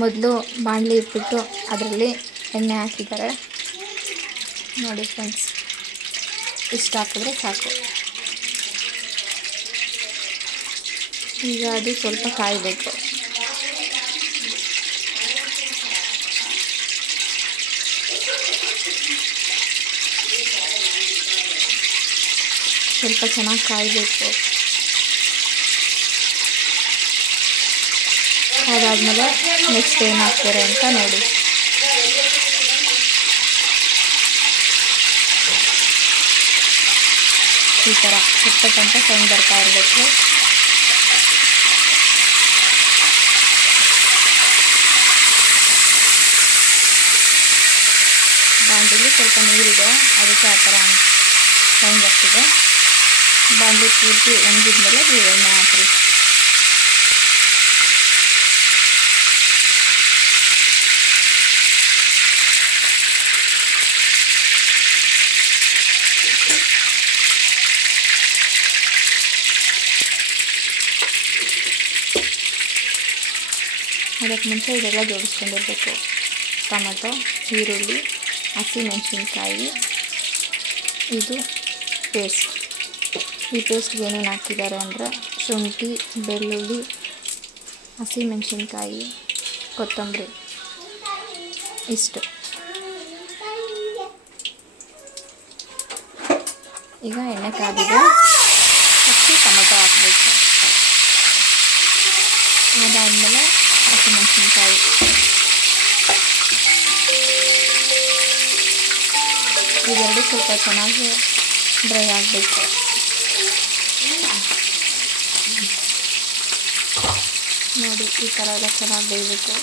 ಮೊದಲು ಬಾಣಲಿ ಇಟ್ಬಿಟ್ಟು ಅದರಲ್ಲಿ ಎಣ್ಣೆ ಹಾಕಿದ್ದಾರೆ ನೋಡಿ ಫ್ರೆಂಡ್ಸ್. ಇಷ್ಟು ಹಾಕಿದ್ರೆ ಸಾಕು. ಈಗ ಅದು ಸ್ವಲ್ಪ ಕಾಯಬೇಕು. ಸ್ವಲ್ಪ ಚೆನ್ನಾಗಿ ಕಾಯಬೇಕು. ಅದಾದಮೇಲೆ ನೆಕ್ಸ್ಟ್ ಏನು ಹಾಕ್ತಾರೆ ಅಂತ ನೋಡಿ. ಈ ಥರ ಚಟ್ಪಟ್ ಸೌಂಡ್ ಬರ್ತಾ ಇರಬೇಕು. ಬಾಂಡಲಿ ಸ್ವಲ್ಪ ನೀರಿದೆ, ಅದಕ್ಕೆ ಆ ಥರ ಸೌಂಡ್ ಬರ್ತಿದೆ. ಬಾಂಡ್ಲಿ ಪೂರ್ತಿ ಒಣಗಿದ್ಮೇಲೆ ನೀವು ಎಣ್ಣೆ ಹಾಕ್ರಿ. ಅದಕ್ಕೆ ಮುಂಚೆ ಇದೆಲ್ಲ ಜೋಡಿಸ್ಕೊಂಡಿರ್ಬೇಕು. ಟೊಮೆಟೊ, ಈರುಳ್ಳಿ, ಹಸಿಮೆಣಸಿನ್ಕಾಯಿ, ಇದು ಪೇಸ್ಟ್. ಈ ಪೇಸ್ಟ್ಗೆ ಏನೇನು ಹಾಕಿದ್ದಾರೆ ಅಂದರೆ ಶುಂಠಿ, ಬೆಳ್ಳುಳ್ಳಿ, ಹಸಿಮೆಣಸಿನ್ಕಾಯಿ, ಕೊತ್ತಂಬರಿ, ಇಷ್ಟು. ಈಗ ಎಣ್ಣೆ ಕಾದಿದೆ, ಫಸ್ಟು ಟೊಮೆಟೊ ಹಾಕಬೇಕು. ಅದಾದಮೇಲೆ ಹಸಿಮೆಣಸಿನ್ಕಾಯಿ, ಇವೆರಡು ಸ್ವಲ್ಪ ಚೆನ್ನಾಗಿ ಡ್ರೈ ಆಗಬೇಕು. ನೋಡಿ ಈ ಥರ ಎಲ್ಲ ಚೆನ್ನಾಗಿ ಬೇಯಬೇಕು.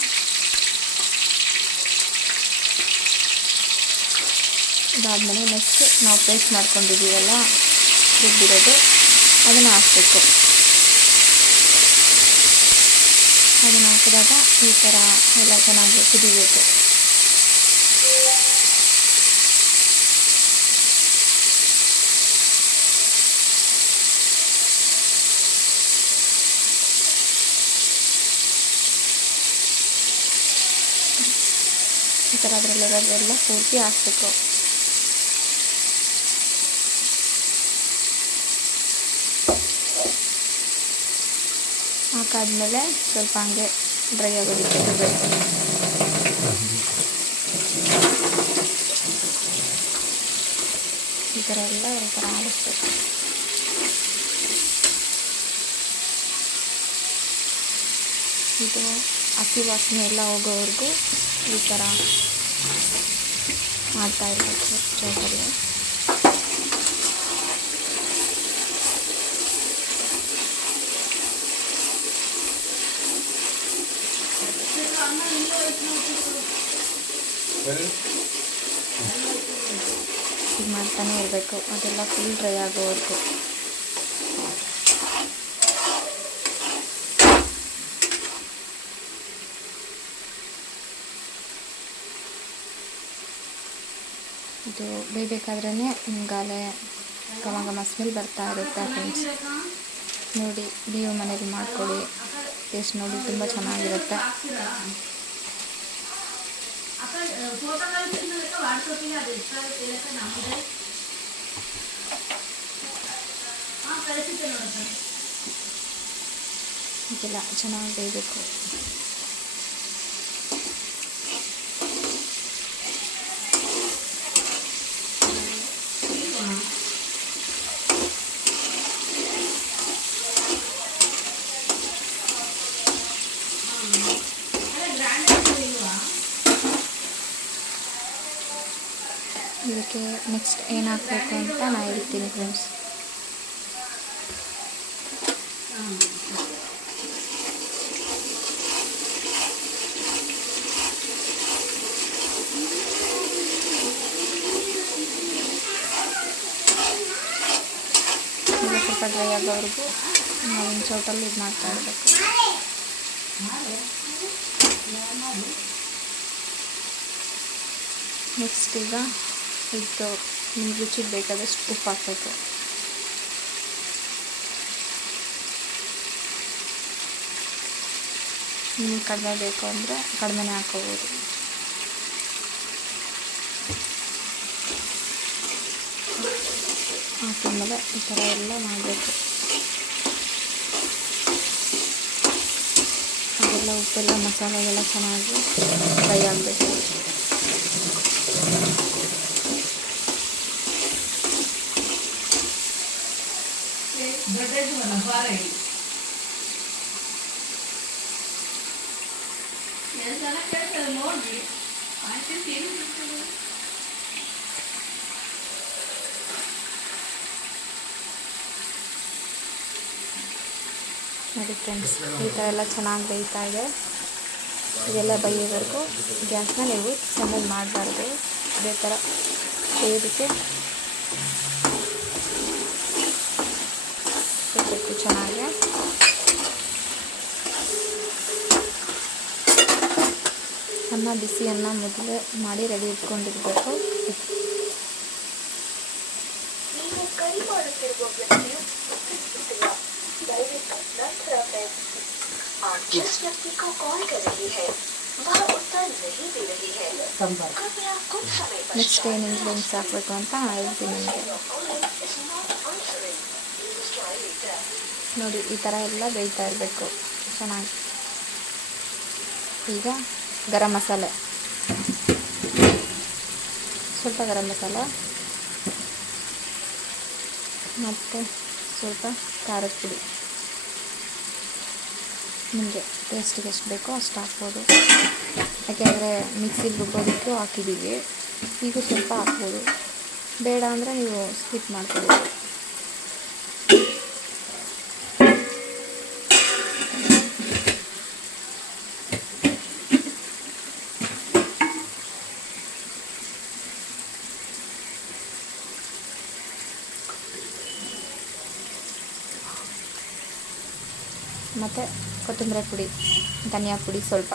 ಇದಾದಮೇಲೆ ನೆಕ್ಸ್ಟ್ ನಾವು ಪೇಸ್ಟ್ ಮಾಡ್ಕೊಂಡಿದ್ದೀವಲ್ಲ ರುಬ್ಬಿರೋದು, ಅದನ್ನು ಹಾಕಬೇಕು. ಅದನ್ನು ಹಾಕಿದಾಗ ಈ ಥರ ಎಲ್ಲ ಚೆನ್ನಾಗಿ ಕುದಿಬೇಕು. ಈ ಥರ ಅದರಲ್ಲಿರೋದೆಲ್ಲ ಪೂರ್ತಿ ಹಾಕಬೇಕು. ಹಾಕಾದ್ಮೇಲೆ ಸ್ವಲ್ಪ ಹಂಗೆ ಡ್ರೈ ಆಗೋದಕ್ಕೆ ಬಿಡಬೇಕು. ಈ ಥರ ಎಲ್ಲ ಆಡಿಸ್ಬೇಕು. ಇದು ಹಸಿ ವಾಸನೆ ಎಲ್ಲ ಹೋಗೋವರೆಗೂ ಈ ಥರ ಮಾಡ್ತಾ ಇರಬೇಕು ಚೌಕಲ್ಲಿ. ಇದು ಮಾಡ್ತಾನೆ ಇರಬೇಕು, ಅದೆಲ್ಲ ಫುಲ್ ಡ್ರೈ ಆಗೋವರೆಗೂ. ಇದು ಬೇಯಬೇಕಾದ್ರೇ ನಿಮ್ಗಾಲೆ ಘಮ ಘಮ ಸ್ಮೆಲ್ ಬರ್ತಾ ಇರುತ್ತೆ ಫ್ರೆಂಡ್ಸ್. ನೋಡಿ ನೀವು ಮನೇಲಿ ಮಾಡ್ಕೊಳ್ಳಿ, ಟೇಸ್ಟ್ ನೋಡಿ ತುಂಬ ಚೆನ್ನಾಗಿರುತ್ತೆ. ಇದೆಲ್ಲ ಚೆನ್ನಾಗಿ ಬೇಯಬೇಕು. ಇದಕ್ಕೆ ನೆಕ್ಸ್ಟ್ ಏನು ಹಾಕಬೇಕು ಅಂತ ನಾನು ಹೇಳ್ತೀನಿ ಫ್ರೆಂಡ್ಸ್. ಸ್ವಲ್ಪ ಡ್ರೈ ಆಗೋವರೆಗೂ ನಾವಿನ ಚೌಟಲ್ಲಿ ಇದು ಮಾಡ್ತಾ ಇರಬೇಕು. ನೆಕ್ಸ್ಟ್ ಈಗ ಇದು ನಿಮ್ಗೆ ರುಚಿಗೆ ಬೇಕಾದಷ್ಟು ಉಪ್ಪು ಹಾಕಬೇಕು. ನಿಮಗೆ ಕಡಿಮೆ ಬೇಕು ಅಂದರೆ ಕಡಿಮೆನೇ ಹಾಕ್ಕೋಬೋದು. ಹಾಕಿದ್ಮೇಲೆ ಈ ಥರ ಎಲ್ಲ ಮಾಡಬೇಕು. ಅದೆಲ್ಲ ಉಪ್ಪೆಲ್ಲ ಮಸಾಲೆಗೆಲ್ಲ ಚೆನ್ನಾಗಿ ಫ್ರೈ ಆಗಬೇಕು. ನೋಡಿ ಫ್ರೆಂಡ್ಸ್, ಈ ಥರ ಎಲ್ಲ ಚೆನ್ನಾಗಿ ಬೇಯ್ತಾ ಇದೆ. ಇದೆಲ್ಲ ಬೇಯೋವರೆಗೂ ಗ್ಯಾಸ್ನ ನೀವು ಚೆನ್ನಾಗಿ ಮಾಡಬಾರ್ದು. ಇದೇ ಥರ ಬೇಯೋದಕ್ಕೆ ಇರಬೇಕು ಚೆನ್ನಾಗಿ. ಅನ್ನ ಬಿಸಿ ಅನ್ನ ಮೊದಲೇ ಮಾಡಿ ರೆಡಿ ಇಟ್ಕೊಂಡಿರಬೇಕು. जिस व्यक्ति को कॉल कर रही है वह उत्तर नहीं दे रही है, कृपया कुछ समय ನೆಕ್ಸ್ಟ್ ಏನು ಇಂಗ್ರೀಡಿಯೆಂಟ್ಸ್ ಹಾಕಬೇಕು ಅಂತ ಹೇಳ್ತೀನಿ ನಿಮಗೆ. ನೋಡಿ ಈ ಥರ ಎಲ್ಲ ಬೇಯ್ತಾ ಇರಬೇಕು ಚೆನ್ನಾಗಿ. ಈಗ ಗರಂ ಮಸಾಲೆ, ಸ್ವಲ್ಪ ಗರಂ ಮಸಾಲೆ ಮತ್ತು ಸ್ವಲ್ಪ ಖಾರದ ಪುಡಿ. ನಿಮಗೆ ಟೇಸ್ಟಿಗೆ ಎಷ್ಟು ಬೇಕೋ ಅಷ್ಟು ಹಾಕ್ಬೋದು. ಯಾಕೆಂದರೆ ಮಿಕ್ಸಿಗೆ ರುಬ್ಬೋದಕ್ಕೂ ಹಾಕಿದ್ದೀವಿ, ಈಗ ಸ್ವಲ್ಪ ಹಾಕ್ಬೋದು. ಬೇಡ ಅಂದರೆ ನೀವು ಸ್ಕಿಪ್ ಮಾಡ್ಕೊಬೋದು. ಮತ್ತು ಕೊತ್ತಂಬರಿ ಪುಡಿ, ಧನಿಯಾ ಪುಡಿ ಸ್ವಲ್ಪ.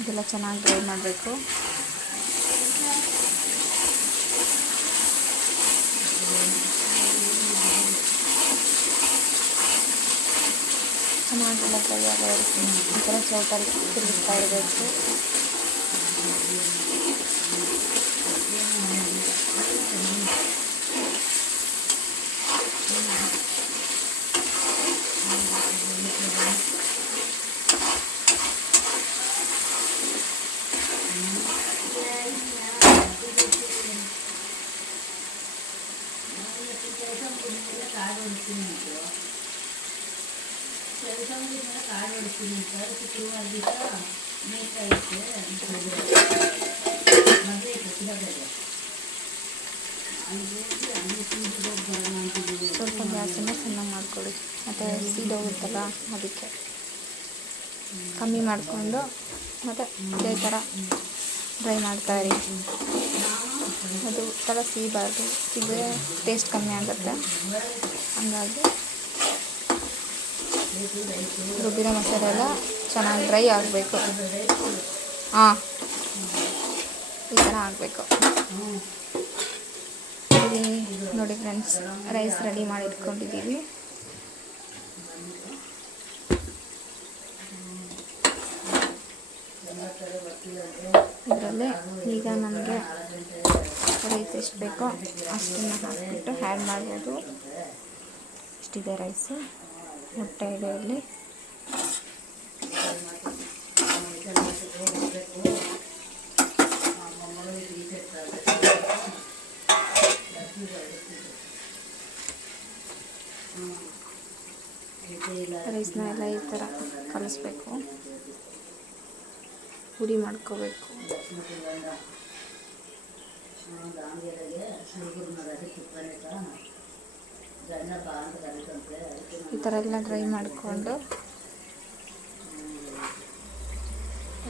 ಇದೆಲ್ಲ ಚೆನ್ನಾಗಿ ಡ್ರೈ ಮಾಡಬೇಕು. ಚೆನ್ನಾಗೆಲ್ಲ ಫ್ರೈ ಆಗೋವರೆಗೂ ಈ ಥರ ಚೌಟಲ್ಲಿ ತಿರುಗಿಸ್ತಾ ಇರಬೇಕು. ಸ್ವಲ್ಪ ಗ್ಯಾಸನ್ನು ಚೆನ್ನಾಗಿ ಮಾಡಿಕೊಡಿ. ಮತ್ತು ಸೀದೋಗುತ್ತಲ್ಲ ಅದಕ್ಕೆ ಕಮ್ಮಿ ಮಾಡಿಕೊಂಡು ಮತ್ತು ಇದೇ ಥರ ಡ್ರೈ ಮಾಡ್ತಾಯಿರಿ. ಅದು ಥರ ಸೀಬಾರ್ದು, ಸಿಗದೆ ಟೇಸ್ಟ್ ಕಮ್ಮಿ ಆಗುತ್ತೆ. ಹಂಗಾಗಿ ರುಬ್ಬಿರೋ ಮಸಾಲೆ ಎಲ್ಲ ಚೆನ್ನಾಗಿ ಡ್ರೈ ಆಗಬೇಕು. ಈ ಥರ ಆಗಬೇಕು. ಇಲ್ಲಿ ನೋಡಿ ಫ್ರೆಂಡ್ಸ್, ರೈಸ್ ರೆಡಿ ಮಾಡಿ ಇಟ್ಕೊಂಡಿದ್ದೀವಿ. ಇದರಲ್ಲಿ ಈಗ ನಮಗೆ ರೈಸ್ ಎಷ್ಟು ಬೇಕೋ ಅಷ್ಟನ್ನು ಹಾಕಿಬಿಟ್ಟು ಆ್ಯಡ್ ಮಾಡ್ಬೋದು. ಇಷ್ಟಿದೆ ರೈಸು, ಮೊಟ್ಟೆ ಇದೆ ಇಲ್ಲಿ. ರೈಸ್ನ ಎಲ್ಲ ಈ ಥರ ಕಲಿಸ್ಬೇಕು, ಪುಡಿ ಮಾಡ್ಕೋಬೇಕು. ಈ ಥರ ಎಲ್ಲ ಡ್ರೈ ಮಾಡಿಕೊಂಡು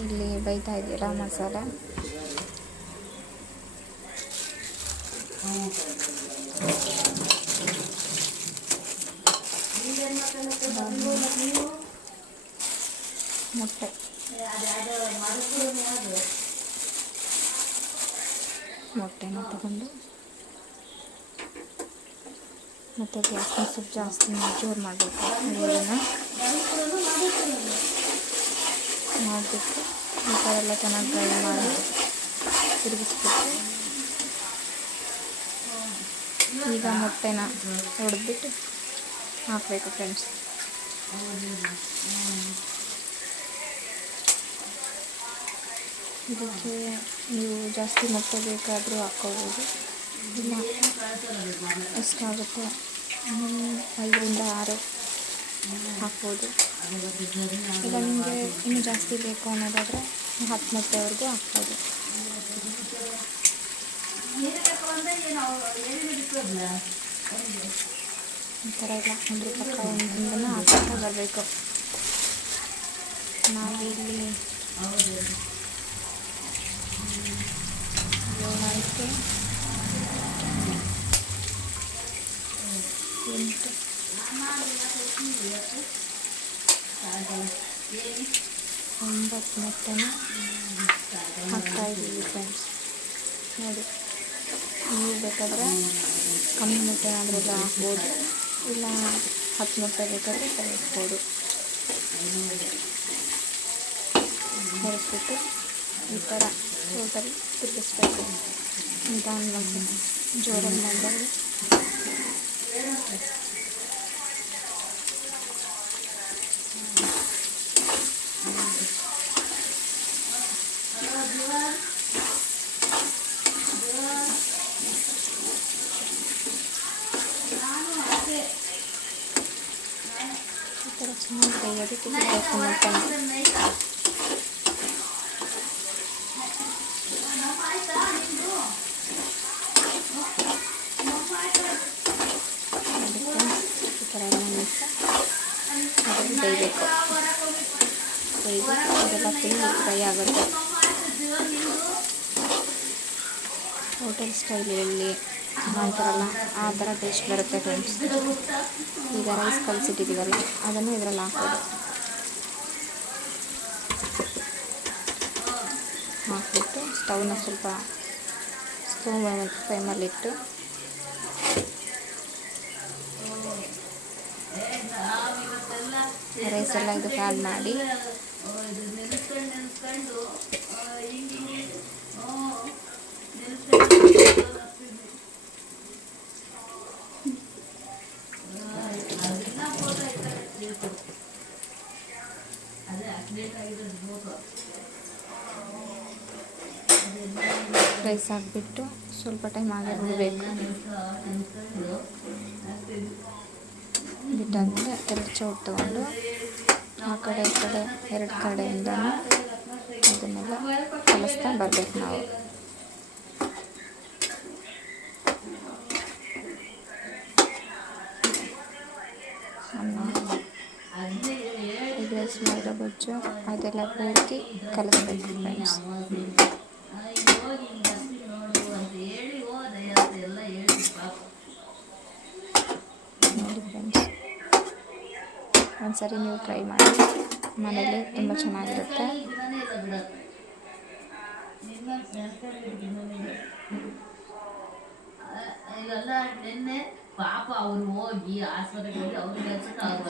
ಇಲ್ಲಿ ಬೇಯ್ತಾ ಇದೆಯಲ್ಲ ಮಸಾಲೆ, ಮೊಟ್ಟೆ ಮೊಟ್ಟೆನ ತಗೊಂಡು ಮತ್ತು ಗ್ಯಾಸ್ನ ಸ್ವಲ್ಪ ಜಾಸ್ತಿ ಜೋರು ಮಾಡಬೇಕು. ಇದನ್ನು ಮಾಡಿಬಿಟ್ಟು ಈ ಥರ ಎಲ್ಲ ಚೆನ್ನಾಗಿ ಡ್ರೈ ಮಾಡಿ ತಿರುಗಿಸ್ಬಿಟ್ಟು ಈಗ ಮೊಟ್ಟೆನ ಹೊಡೆದ್ಬಿಟ್ಟು ಹಾಕಬೇಕು ಫ್ರೆಂಡ್ಸ್. ಇದಕ್ಕೆ ನೀವು ಜಾಸ್ತಿ ಮೊಟ್ಟೆ ಬೇಕಾದರೂ ಹಾಕ್ಕೋಬೋದು, ಇಲ್ಲ ಎಷ್ಟಾಗುತ್ತೆ 5ರಿಂದ 6 ಹಾಕ್ಬೋದು. ಇಲ್ಲ ನಿಮಗೆ ಇನ್ನೂ ಜಾಸ್ತಿ ಬೇಕು ಅನ್ನೋದಾದರೆ 10 ಮೊಟ್ಟೆವರೆಗೂ ಹಾಕ್ಬೋದು. ಈ ಥರ ಎಲ್ಲ ಅಂದರೆ ಪಕ್ಕ ಒಂದೊಂದನ್ನು ಹಾಕ್ತಾ ಬರಬೇಕು. ನಾವಿಲ್ಲಿ 7 ಆಯಿತು, 8, 9 ಮೊಟ್ಟೆನ ಹಾಕ್ತಾಯಿದ್ದೀವಿ ಫ್ರೆಂಡ್ಸ್. ನೋಡಿ, ನೀವು ಬೇಕಾದರೆ ಕಮ್ಮಿ ಮೊಟ್ಟೆ ಆದ್ರೆಲ್ಲ ಹಾಕ್ಬೋದು, ಇಲ್ಲ 10 ಮೊಟ್ಟೆ ಬೇಕಾದರೆ ತರಿಸ್ಬೋದು. ತರಿಸ್ಬಿಟ್ಟು ಈ ಥರ ಟೋಟಲ್ ತಿರುಗಿಸ್ಬೇಕು. ನಿಧಾನವಾಗಿ ಜೋರಾಗಿ ಮಾಡಿದಾಗ ಈ ಥರ ಚೆನ್ನಾಗಿ ಕೈಯಲ್ಲಿ ತಿರುಗಬೇಕು ಮೊಟ್ಟೆನ. ಈ ಥರ ಎಲ್ಲ ಮಿಕ್ಸ್ ಅದನ್ನು ಬೇಯಬೇಕು. ಬೇಯ್ದು ಅದೆಲ್ಲ ಫುಲ್ ಫ್ರೈ ಆಗುತ್ತೆ. ಹೋಟೆಲ್ ಸ್ಟೈಲಲ್ಲಿ ಮಾಡ್ತಾರಲ್ಲ ಆ ಥರ ಟೇಸ್ಟ್ ಬರುತ್ತೆ ಫ್ರೆಂಡ್ಸ್. ಈಗ ರೈಸ್ ಕಲಸಿಟ್ಟಿದ್ದೀವಲ್ಲ ಅದನ್ನು ಇದರಲ್ಲಿ ಹಾಕೋದು. ಹಾಕ್ಬಿಟ್ಟು ಸ್ಟವ್ನ ಸ್ವಲ್ಪ ಸ್ಲೋ ಫ್ಲೇಮಲ್ಲಿಟ್ಟು ರೈಸ್ ಎಲ್ಲ ಇದಕ್ಕೆ ಆ್ಯಡ್ ಮಾಡಿ ರೈಸ್ ಹಾಕ್ಬಿಟ್ಟು ಸ್ವಲ್ಪ ಟೈಮ್ ಹಾಗೆ ಬಿಡಬೇಕು. ಬಿಟ್ಟಾದಮೇಲೆ 2 ಚೌಟ್ ತೊಗೊಂಡು ಆ ಕಡೆ ಈ ಕಡೆ 2 ಕಡೆಯಿಂದನೂ ಅದನ್ನೆಲ್ಲ ಕಲಿಸ್ತಾ ಬರಬೇಕು ನಾವು. ಎಗ್ ರೈಸ್ ಮಾಡಿರೋ ಗೊಜ್ಜು ಅದೆಲ್ಲ ಪೂರ್ತಿ ಕಲಿಸ್ಬೇಕು ಫ್ರೆಂಡ್ಸ್. ನೋಡಿ ಫ್ರೆಂಡ್ಸ್, ಒಂದ್ಸರಿ ನೀವು ಟ್ರೈ ಮಾಡಿ, ಮನೇಲಿ ತುಂಬ ಚೆನ್ನಾಗಿರುತ್ತೆ.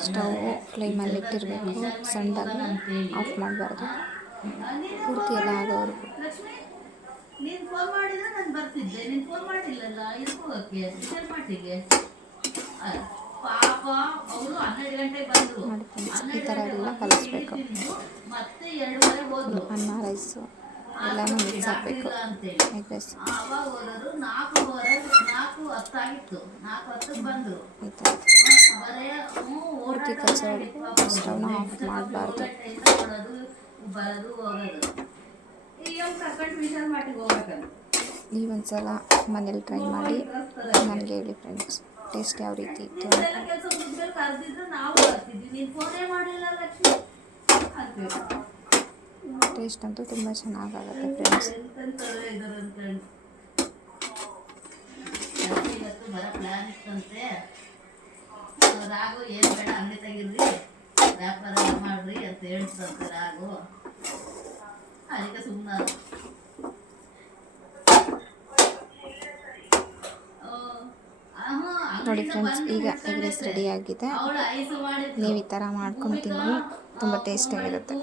ಸ್ಟವ್ ಫ್ಲೇಮಲ್ಲಿ ಇಟ್ಟಿರಬೇಕು, ಸಣ್ಣದಾಗಿ ಆಫ್ ಮಾಡಬಾರ್ದು, ಪೂರ್ತಿ ಎಲ್ಲ ಆಗೋವರೆಗೂ. ನೀನು ಫೋನ್ ಮಾಡಿದ್ರೆ ನಾನು ಬರ್ತಿದ್ದೆ, ನೀನು ಫೋನ್ ಮಾಡಿಲ್ಲಲ್ಲ ಇರ್ಕೋಕ್ಕೆ ಮಾಟಿಗೆ ಪಾಪ ಅವರು 12 ಗಂಟೆಗೆ ಬಂದರು. ಈ ಥರ ಎಲ್ಲ ಕಲಿಸ್ಬೇಕು. ಮತ್ತೆ 2:30 ಹೋದ್ರು. ಅನ್ನ ರೈಸು ಎಲ್ಲನೂ ಮಿಕ್ಸ್ ಹಾಕಬೇಕು. ಎಗ್ ರೈಸ್ ಆವಾಗ ಹೋದರು 4:10 ಆಗಿತ್ತು. 4:10 ಬಂದರು. ಈ ಥರ ಪೂರ್ತಿ ಕಲಿಸೋವರೆಗೂ ಸ್ಟವ್ನ ಆಫ್ ಮಾಡಬಾರ್ದು. ಬರೋದು ಹೋಗೋದು ಮಾಟಿಗೆ ಹೋಗ್ಬೇಕಂತ. ನೀವೊಂದ್ಸಲ ಮನೇಲಿ ಟ್ರೈ ಮಾಡಿ ನನಗೆ ಹೇಳಿ ಫ್ರೆಂಡ್ಸ್, ಟೇಸ್ಟ್ ಯಾವ ರೀತಿ ಇತ್ತು ಅಂತ. ಕೆಲಸ ಮುಗಿದ್ಮೇಲೆ ಕರೆದಿದ್ರೆ ನಾವು ಬರ್ತಿದ್ವಿ, ನೀನು ಫೋನೇ ಮಾಡಿಲ್ಲ ಲಕ್ಷ್ಮಿ ಅಂತೀವಿ. ಟೇಸ್ಟ್ ಅಂತೂ ತುಂಬ ಚೆನ್ನಾಗಾಗುತ್ತೆ ಫ್ರೆಂಡ್ಸ್. ಇವತ್ತು ಬರೋ ಪ್ಲ್ಯಾನ್ ಇತ್ತಂತೆ. ರಾಗು ಏನು ಬೇಡ ಅಂಗಡಿ ತೆಗಿರ್ರಿ, ವ್ಯಾಪಾರ ಮಾಡ್ರಿ ಅಂತ ಹೇಳ್ತಂತೆ ರಾಗು. ಅದಕ್ಕೆ ಸುಮ್ಮನೆ ನೋಡಿ ಫ್ರೆಂಡ್ಸ್, ಈಗ ಎಗ್ ರೈಸ್ ರೆಡಿಯಾಗಿದೆ. ಅವಳು ಐಸು ಮಾಡಿದ್ಲು. ನೀವು ಈ ಥರ ಮಾಡ್ಕೊಂಡು ತಿಂದರೆ ತುಂಬ ಟೇಸ್ಟಿಯಾಗಿರುತ್ತೆ.